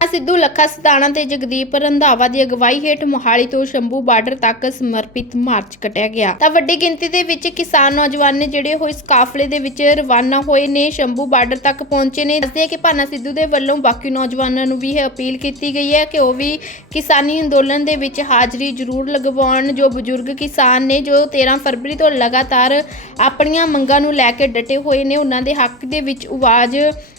ਸਿੱਧੂ ਲੱਖਾ ਸਤਾਣਾ ਤੇ ਜਗਦੀਪ ਰੰਧਾਵਾ ਦੀ ਅਗਵਾਈ ਹੇਠ ਮੋਹਾਲੀ ਤੋਂ ਸ਼ੰਭੂ ਬਾਰਡਰ ਤੱਕ ਸਮਰਪਿਤ ਮਾਰਚ ਕੱਟਿਆ ਗਿਆ। ਤਾਂ ਵੱਡੀ ਗਿਣਤੀ ਦੇ ਵਿੱਚ ਕਿਸਾਨ ਨੌਜਵਾਨ ਨੇ ਜਿਹੜੇ ਉਹ ਇਸ ਕਾਫਲੇ ਦੇ ਵਿੱਚ ਰਵਾਨਾ ਹੋਏ ਨੇ, ਸ਼ੰਭੂ ਬਾਰਡਰ ਤੱਕ ਪਹੁੰਚੇ ਨੇ। ਦੱਸਦੇ ਆ ਕਿ ਭਾਨਾ ਸਿੱਧੂ ਦੇ ਵੱਲੋਂ ਬਾਕੀ ਨੌਜਵਾਨਾਂ ਨੂੰ ਵੀ ਇਹ ਅਪੀਲ ਕੀਤੀ ਗਈ ਹੈ ਕਿ ਉਹ ਵੀ ਕਿਸਾਨੀ ਅੰਦੋਲਨ ਦੇ ਵਿੱਚ ਹਾਜ਼ਰੀ ਜ਼ਰੂਰ ਲਗਵਾਉਣ। ਜੋ ਬਜ਼ੁਰਗ ਕਿਸਾਨ ਨੇ, ਜੋ 13 ਫਰਵਰੀ ਤੋਂ ਲਗਾਤਾਰ ਆਪਣੀਆਂ ਮੰਗਾਂ ਨੂੰ ਲੈ ਕੇ ਡਟੇ ਹੋਏ ਨੇ, ਉਹਨਾਂ ਦੇ ਹੱਕ ਦੇ ਵਿੱਚ ਆਵਾਜ਼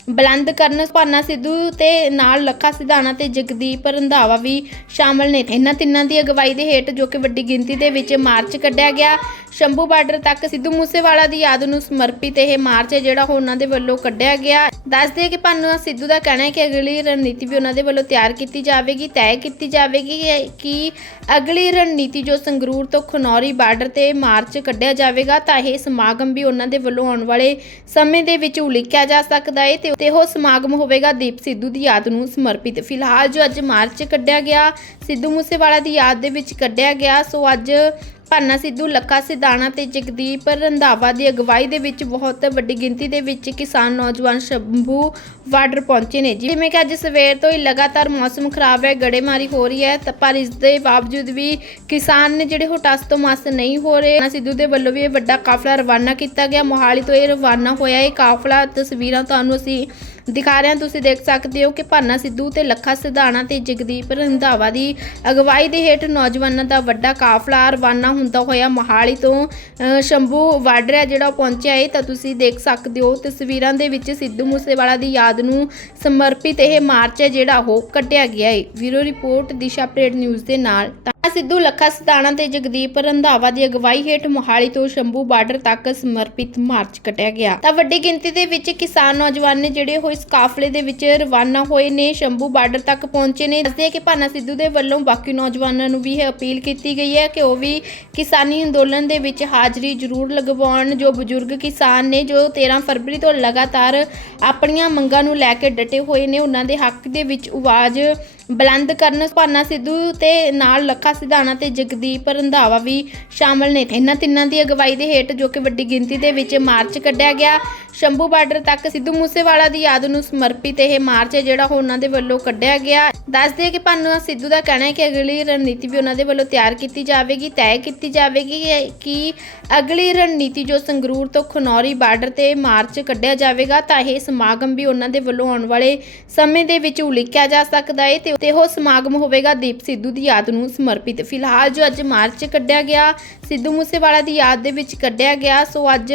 ਬੁਲੰਦ ਕਰਨ ਭਾਨਾ ਸਿੱਧੂ ਤੇ ਨਾਲ ਲੱਖਾ ਸਿਧਾਣਾ ਤੇ ਜਗਦੀਪ ਰੰਧਾਵਾ ਵੀ ਸ਼ਾਮਲ ਨੇ। ਇਹਨਾਂ ਤਿੰਨਾਂ ਦੀ ਅਗਵਾਈ ਦੇ ਹੇਠ ਜੋ ਕਿ ਵੱਡੀ ਗਿਣਤੀ ਦੇ ਵਿੱਚ ਮਾਰਚ ਕੱਢਿਆ ਗਿਆ। ਸ਼ੰਭੂ ਬਾਰਡਰ ਤੱਕ ਸਿੱਧੂ ਮੂਸੇਵਾਲਾ ਦੀ ਯਾਦ ਨੂੰ ਸਮਰਪਿਤ ਇਹ ਮਾਰਚ ਹੈ ਜਿਹੜਾ ਉਹਨਾਂ ਦੇ ਵੱਲੋਂ ਕੱਢਿਆ ਗਿਆ। ਦੱਸਦੇ ਆ ਕਿ ਭਾਨਾ, ਸਿੱਧੂ ਦਾ ਕਹਿਣਾ ਹੈ ਕਿ ਅਗਲੀ ਰਣਨੀਤੀ ਵੀ ਉਹਨਾਂ ਦੇ ਵੱਲੋਂ ਤਿਆਰ ਕੀਤੀ ਜਾਵੇਗੀ, ਤੈਅ ਕੀਤੀ ਜਾਵੇਗੀ ਕਿ ਅਗਲੀ ਰਣਨੀਤੀ ਜੋ ਸੰਗਰੂਰ ਤੋਂ ਖਨੌਰੀ ਬਾਰਡਰ ਤੇ ਮਾਰਚ ਕੱਢਿਆ ਜਾਵੇਗਾ, ਤਾਂ ਇਹ ਸਮਾਗਮ ਵੀ ਉਹਨਾਂ ਦੇ ਵੱਲੋਂ ਆਉਣ ਵਾਲੇ ਸਮੇਂ ਦੇ ਵਿੱਚ ਉਲੀਕਿਆ ਜਾ ਸਕਦਾ ਹੈ ਤੇ ਤੇ ਉਹ ਸਮਾਗਮ ਹੋਵੇਗਾ ਦੀਪ ਸਿੱਧੂ ਦੀ ਯਾਦ ਨੂੰ ਸਮਰਪਿਤ। ਫਿਲਹਾਲ ਜੋ ਅੱਜ ਮਾਰਚ ਕੱਢਿਆ ਗਿਆ, ਸਿੱਧੂ ਮੂਸੇਵਾਲਾ ਦੀ ਯਾਦ ਦੇ ਵਿੱਚ ਕੱਢਿਆ ਗਿਆ, ਸੋ ਅੱਜ ਭਾਨਾ ਸਿੱਧੂ, ਲੱਖਾ ਸਿਧਾਣਾ ਤੇ ਜਗਦੀਪ ਰੰਧਾਵਾ ਦੀ ਅਗਵਾਈ ਦੇ ਵਿੱਚ ਬਹੁਤ ਵੱਡੀ ਗਿਣਤੀ ਦੇ ਵਿੱਚ ਕਿਸਾਨ ਨੌਜਵਾਨ ਸ਼ੰਭੂ ਵਾਰਡਰ ਪਹੁੰਚੇ ਨੇ। ਜਿਵੇਂ ਕਿ ਅੱਜ ਸਵੇਰ ਤੋਂ ਹੀ ਲਗਾਤਾਰ ਮੌਸਮ ਖਰਾਬ ਹੈ, ਗੜੇਮਾਰੀ ਹੋ ਰਹੀ ਹੈ ਪਰ ਇਸ ਦੇ ਬਾਵਜੂਦ ਵੀ ਕਿਸਾਨ ਨੇ ਜਿਹੜੇ ਉਹ ਟਸ ਤੋਂ ਮਸ ਨਹੀਂ ਹੋ ਰਹੇ, ਭਾਨਾ ਸਿੱਧੂ ਦੇ ਵੱਲੋਂ ਵੀ ਇਹ ਵੱਡਾ ਕਾਫਲਾ ਰਵਾਨਾ ਕੀਤਾ ਗਿਆ। ਮੋਹਾਲੀ ਤੋਂ ਇਹ ਰਵਾਨਾ ਹੋਇਆ ਇਹ ਕਾਫਲਾ, ਤਸਵੀਰਾਂ ਤੁਹਾਨੂੰ ਅਸੀਂ ਦਿਖਾ ਰਹੇ ਹਾਂ। ਤੁਸੀਂ ਦੇਖ ਸਕਦੇ ਹੋ ਕਿ ਭਾਨਾ ਸਿੱਧੂ ਤੇ ਲੱਖਾ ਸਿਧਾਣਾ ਤੇ ਜਗਦੀਪ ਰੰਧਾਵਾ ਦੀ ਅਗਵਾਈ ਦੇ ਹੇਠ ਨੌਜਵਾਨਾਂ ਦਾ ਵੱਡਾ ਕਾਫਲਾ ਰਵਾਨਾ ਹੁੰਦਾ ਹੋਇਆ। ਮੋਹਾਲੀ ਤੋਂ ਸ਼ੰਭੂ ਬਾਰਡਰ ਹੈ ਜਿਹੜਾ ਉਹ ਪਹੁੰਚਿਆ ਹੈ ਤਾਂ ਤੁਸੀਂ ਦੇਖ ਸਕਦੇ ਹੋ, ਤਸਵੀਰਾਂ ਦੇ ਵਿੱਚ ਸਿੱਧੂ ਮੂਸੇਵਾਲਾ ਦੀ ਯਾਦ ਨੂੰ ਸਮਰਪਿਤ ਇਹ ਮਾਰਚ ਹੈ ਜਿਹੜਾ ਉਹ ਕੱਢਿਆ ਗਿਆ ਹੈ ਵੀਰੋ ਰਿਪੋਰਟ ਦਿਸ਼ਾ ਅਪਡੇਟ ਨਿਊਜ਼ ਦੇ ਨਾਲ। ਤਾਂ ਸਿੱਧੂ ਲੱਖਾ ਸਤਾਣਾ ਤੇ ਜਗਦੀਪ ਰੰਧਾਵਾ ਦੀ ਅਗਵਾਈ ਹੇਠ ਮੋਹਾਲੀ ਤੋਂ ਸ਼ੰਭੂ ਬਾਰਡਰ ਤੱਕ ਸਮਰਪਿਤ ਮਾਰਚ ਕੱਟਿਆ ਗਿਆ। ਤਾਂ ਵੱਡੀ ਗਿਣਤੀ ਦੇ ਵਿੱਚ ਕਿਸਾਨ ਨੌਜਵਾਨ ਨੇ ਜਿਹੜੇ ਉਹ ਇਸ ਕਾਫਲੇ ਦੇ ਵਿੱਚ ਰਵਾਨਾ ਹੋਏ ਨੇ, ਸ਼ੰਭੂ ਬਾਰਡਰ ਤੱਕ ਪਹੁੰਚੇ ਨੇ। ਦੱਸਦੇ ਕਿ ਭਾਨਾ ਸਿੱਧੂ ਦੇ ਵੱਲੋਂ ਬਾਕੀ ਨੌਜਵਾਨਾਂ ਨੂੰ ਵੀ ਇਹ ਅਪੀਲ ਕੀਤੀ ਗਈ ਹੈ ਕਿ ਉਹ ਵੀ ਕਿਸਾਨੀ ਅੰਦੋਲਨ ਦੇ ਵਿੱਚ ਹਾਜ਼ਰੀ ਜ਼ਰੂਰ ਲਗਵਾਉਣ। ਜੋ ਬਜ਼ੁਰਗ ਕਿਸਾਨ ਨੇ, ਜੋ 13 ਫਰਵਰੀ ਤੋਂ ਲਗਾਤਾਰ ਆਪਣੀਆਂ ਮੰਗਾਂ ਨੂੰ ਲੈ ਕੇ ਡਟੇ ਹੋਏ ਨੇ, ਉਹਨਾਂ ਦੇ ਹੱਕ ਦੇ ਵਿੱਚ ਆਵਾਜ਼ ਬੁਲੰਦ ਕਰਨ ਭਾਨਾ ਸਿੱਧੂ ਤੇ ਨਾਲ ਲੱਖਾ ਸਿਧਾਣਾ ਤੇ ਜਗਦੀਪ ਰੰਧਾਵਾ ਵੀ ਸ਼ਾਮਲ ਨੇ। ਇਹਨਾਂ ਤਿੰਨਾਂ ਦੀ ਅਗਵਾਈ ਦੇ ਹੇਠ ਜੋ ਕਿ ਵੱਡੀ ਗਿਣਤੀ ਦੇ ਵਿੱਚ ਮਾਰਚ ਕੱਢਿਆ ਗਿਆ, ਸ਼ੰਭੂ ਬਾਰਡਰ ਤੱਕ ਸਿੱਧੂ ਮੂਸੇਵਾਲਾ ਦੀ ਯਾਦ ਨੂੰ ਸਮਰਪਿਤ ਇਹ ਮਾਰਚ ਹੈ ਜਿਹੜਾ ਉਹਨਾਂ ਦੇ ਵੱਲੋਂ ਕੱਢਿਆ ਗਿਆ। ਦੱਸਦੇ ਆ ਕਿ ਭਾਨਾ ਸਿੱਧੂ ਦਾ ਕਹਿਣਾ ਹੈ ਕਿ ਅਗਲੀ ਰਣਨੀਤੀ ਵੀ ਉਹਨਾਂ ਦੇ ਵੱਲੋਂ ਤਿਆਰ ਕੀਤੀ ਜਾਵੇਗੀ, ਤੈਅ ਕੀਤੀ ਜਾਵੇਗੀ ਕਿ ਅਗਲੀ ਰਣਨੀਤੀ ਜੋ ਸੰਗਰੂਰ ਤੋਂ ਖਨੌਰੀ ਬਾਰਡਰ ਤੇ ਮਾਰਚ ਕੱਢਿਆ ਜਾਵੇਗਾ, ਤਾਂ ਇਹ ਸਮਾਗਮ ਵੀ ਉਹਨਾਂ ਦੇ ਵੱਲੋਂ ਆਉਣ ਵਾਲੇ ਸਮੇਂ ਦੇ ਵਿੱਚ ਉਲੀਕਿਆ ਜਾ ਸਕਦਾ ਹੈ ਤੇ ਤੇ ਉਹ ਸਮਾਗਮ ਹੋਵੇਗਾ ਦੀਪ ਸਿੱਧੂ ਦੀ ਯਾਦ ਨੂੰ ਸਮਰਪਿਤ। ਫਿਲਹਾਲ ਜੋ ਅੱਜ ਮਾਰਚ ਕੱਢਿਆ ਗਿਆ, ਸਿੱਧੂ ਮੂਸੇਵਾਲਾ ਦੀ ਯਾਦ ਦੇ ਵਿੱਚ ਕੱਢਿਆ ਗਿਆ, ਸੋ ਅੱਜ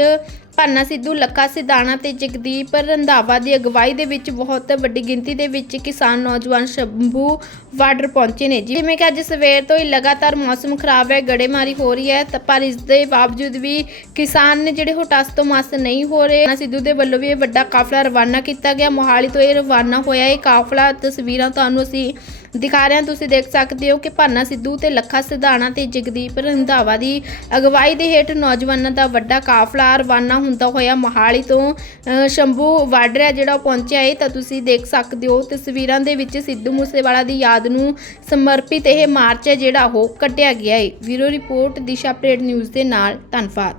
ਭਾਨਾ ਸਿੱਧੂ, ਲੱਖਾ ਸਿਧਾਣਾ ਤੇ ਜਗਦੀਪ ਰੰਧਾਵਾ ਦੀ ਅਗਵਾਈ ਦੇ ਵਿੱਚ ਬਹੁਤ ਵੱਡੀ ਗਿਣਤੀ ਦੇ ਵਿੱਚ ਕਿਸਾਨ ਨੌਜਵਾਨ ਸ਼ੰਭੂ ਵਾਰਡਰ ਪਹੁੰਚੇ ਨੇ। ਜਿਵੇਂ ਕਿ ਅੱਜ ਸਵੇਰ ਤੋਂ ਹੀ ਲਗਾਤਾਰ ਮੌਸਮ ਖਰਾਬ ਹੈ, ਗੜੇਮਾਰੀ ਹੋ ਰਹੀ ਹੈ ਪਰ ਇਸ ਦੇ ਬਾਵਜੂਦ ਵੀ ਕਿਸਾਨ ਨੇ ਜਿਹੜੇ ਉਹ ਟਸ ਤੋਂ ਮਸ ਨਹੀਂ ਹੋ ਰਹੇ, ਭਾਨਾ ਸਿੱਧੂ ਦੇ ਵੱਲੋਂ ਵੀ ਇਹ ਵੱਡਾ ਕਾਫਲਾ ਰਵਾਨਾ ਕੀਤਾ ਗਿਆ। ਮੋਹਾਲੀ ਤੋਂ ਇਹ ਰਵਾਨਾ ਹੋਇਆ ਇਹ ਕਾਫਲਾ ਤਸਵੀਰਾਂ ਤੁਹਾਨੂੰ ਅਸੀਂ ਦਿਖਾ ਰਹੇ ਹਾਂ ਤੁਸੀਂ ਦੇਖ ਸਕਦੇ ਹੋ ਕਿ ਭਾਨਾ ਸਿੱਧੂ ਤੇ ਲੱਖਾ ਸਿਧਾਣਾ ਤੇ ਜਗਦੀਪ ਰੰਧਾਵਾ ਦੀ ਅਗਵਾਈ ਦੇ ਹੇਠ ਨੌਜਵਾਨਾਂ ਦਾ ਵੱਡਾ ਕਾਫਲਾ ਰਵਾਨਾ ਹੁੰਦਾ ਹੋਇਆ ਮੋਹਾਲੀ ਤੋਂ ਸ਼ੰਭੂ ਬਾਰਡਰ ਹੈ ਜਿਹੜਾ ਉਹ ਪਹੁੰਚਿਆ ਹੈ ਤਾਂ ਤੁਸੀਂ ਦੇਖ ਸਕਦੇ ਹੋ ਤਸਵੀਰਾਂ ਦੇ ਵਿੱਚ ਸਿੱਧੂ ਮੂਸੇਵਾਲਾ ਦੀ ਯਾਦ ਨੂੰ ਸਮਰਪਿਤ ਇਹ ਮਾਰਚ ਹੈ ਜਿਹੜਾ ਉਹ ਕੱਢਿਆ ਗਿਆ ਹੈ ਵੀਰੋ ਰਿਪੋਰਟ, ਦਿਸ਼ਾ ਅਪਡੇਟ ਨਿਊਜ਼ ਦੇ ਨਾਲ, ਧੰਨਵਾਦ।